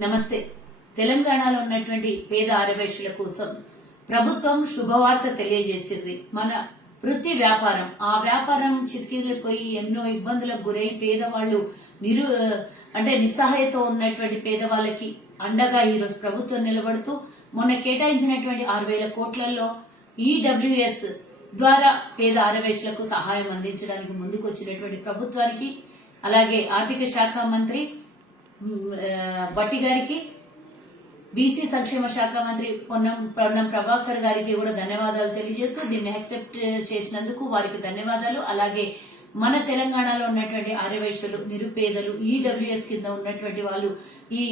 నమస్తే. తెలంగాణలో ఉన్నటువంటి పేద ఆరవేశుల కోసం ప్రభుత్వం శుభవార్త తెలియజేసింది. మన వృత్తి వ్యాపారం, ఆ వ్యాపారం చితికిపోయి ఎన్నో ఇబ్బందులకు గురై పేదవాళ్లు నిస్సహాయతో ఉన్నటువంటి పేదవాళ్ళకి అండగా ఈరోజు ప్రభుత్వం నిలబడుతూ మొన్న కేటాయించినటువంటి 6,000 కోట్లలో ఈడబ్ల్యూఎస్ ద్వారా పేద ఆరవేశులకు సహాయం అందించడానికి ముందుకొచ్చినటువంటి ప్రభుత్వానికి, అలాగే ఆర్థిక శాఖ మంత్రి బట్టి గారికి, బీసీ సంక్షేమ శాఖ మంత్రి పొన్నం ప్రభాకర్ గారికి కూడా ధన్యవాదాలు తెలియజేస్తూ దీన్ని యాక్సెప్ట్ చేసినందుకు వారికి ధన్యవాదాలు. అలాగే మన తెలంగాణలో ఉన్నటువంటి ఆర్యవైశ్యులు, నిరుపేదలు, ఈడబ్ల్యూఎస్ కింద ఉన్నటువంటి వాళ్ళు ఈ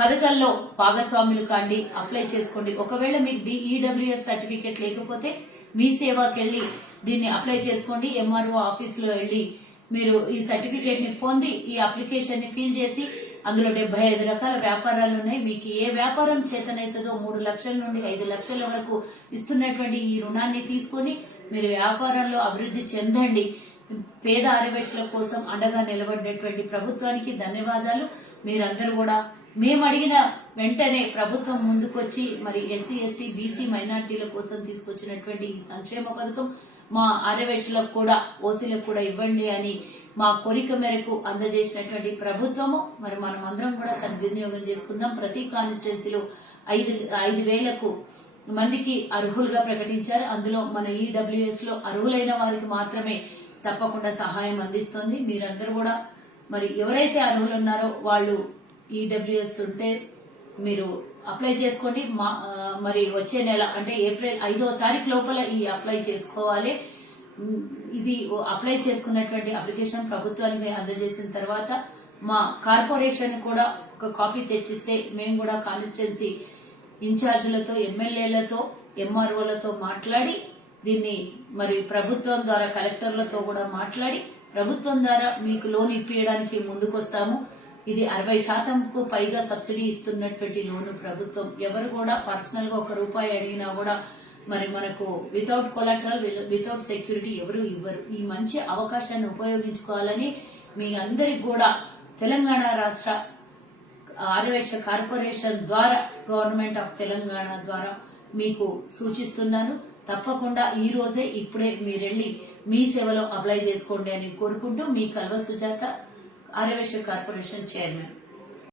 పథకాల్లో భాగస్వాములు కాండి, అప్లై చేసుకోండి. ఒకవేళ మీకు ఈడబ్ల్యూఎస్ సర్టిఫికేట్ లేకపోతే మీ సేవాకి వెళ్లి దీన్ని అప్లై చేసుకోండి. ఎంఆర్ఓ ఆఫీస్ లో వెళ్లి మీరు ఈ సర్టిఫికేట్ ని పొంది ఈ అప్లికేషన్ ని ఫిల్ చేసి, అందులో 75 రకాల వ్యాపారాలు ఉన్నాయి. మీకు ఏ వ్యాపారం చేతనైతుందో 3 లక్షల నుండి 5 లక్షల వరకు ఇస్తున్నటువంటి ఈ రుణాన్ని తీసుకుని మీరు వ్యాపారంలో అభివృద్ధి చెందండి. పేద ఆర్యవైశ్యుల కోసం అండగా నిలబడినటువంటి ప్రభుత్వానికి ధన్యవాదాలు. మీరందరూ కూడా మేము అడిగిన వెంటనే ప్రభుత్వం ముందుకొచ్చి మరి ఎస్సీ, ఎస్టీ, బీసీ, మైనార్టీల కోసం తీసుకొచ్చినటువంటి ఈ సంక్షేమ పథకం మా ఆర్యవైశ్యులకు కూడా, ఓసీలకు కూడా ఇవ్వండి అని మా కోరిక మేరకు అందజేసినటువంటి ప్రభుత్వము మరి మనం అందరం కూడా సద్వినియోగం చేసుకుందాం. ప్రతి కాన్స్టిట్యున్సీలో 5,000 మందికి అర్హులుగా ప్రకటించారు. అందులో మన ఈడబ్ల్యూఎస్ లో అర్హులైన వారికి మాత్రమే తప్పకుండా సహాయం అందిస్తోంది. మీరందరూ కూడా మరి ఎవరైతే అర్హులు ఉన్నారో వాళ్ళు ఈడబ్ల్యూఎస్ ఉంటే మీరు అప్లై చేసుకోండి. మరి వచ్చే నెల అంటే ఏప్రిల్ 5వ తారీఖు లోపల ఈ అప్లై చేసుకోవాలి. ఇది అప్లై చేసుకున్నటువంటి అప్లికేషన్ ప్రభుత్వానికి అందజేసిన తర్వాత మా కార్పొరేషన్ కూడా ఒక కాపీ తెచ్చిస్తే మేము కూడా కాన్స్టిట్యున్సీ ఇన్ఛార్జీలతో, ఎమ్మెల్యేలతో, ఎంఆర్ఓలతో మాట్లాడి దీన్ని మరి ప్రభుత్వం ద్వారా కలెక్టర్లతో కూడా మాట్లాడి ప్రభుత్వం ద్వారా మీకు లోన్ ఇప్పించడానికి ముందుకొస్తాము. ఇది 60% పైగా సబ్సిడీ ఇస్తున్నటువంటి లోను ప్రభుత్వం. ఎవరు కూడా పర్సనల్ గా ₹1 అడిగినా కూడా మరి మనకు వితౌట్ కొలాటరల్, వితౌట్ సెక్యూరిటీ ఎవరు ఇవ్వరు. ఈ మంచి అవకాశాన్ని ఉపయోగించుకోవాలని మీ అందరికి కూడా తెలంగాణ రాష్ట్ర ఆర్యవైశ్య కార్పొరేషన్ ద్వారా, గవర్నమెంట్ ఆఫ్ తెలంగాణ ద్వారా మీకు సూచిస్తున్నాను. తప్పకుండా ఈ రోజే ఇప్పుడే మీరెళ్లి మీ సేవలో అప్లై చేసుకోండి అని కోరుకుంటూ మీ కల్వ సుజాత, ఆర్యవైశ్య కార్పొరేషన్ చైర్మన్.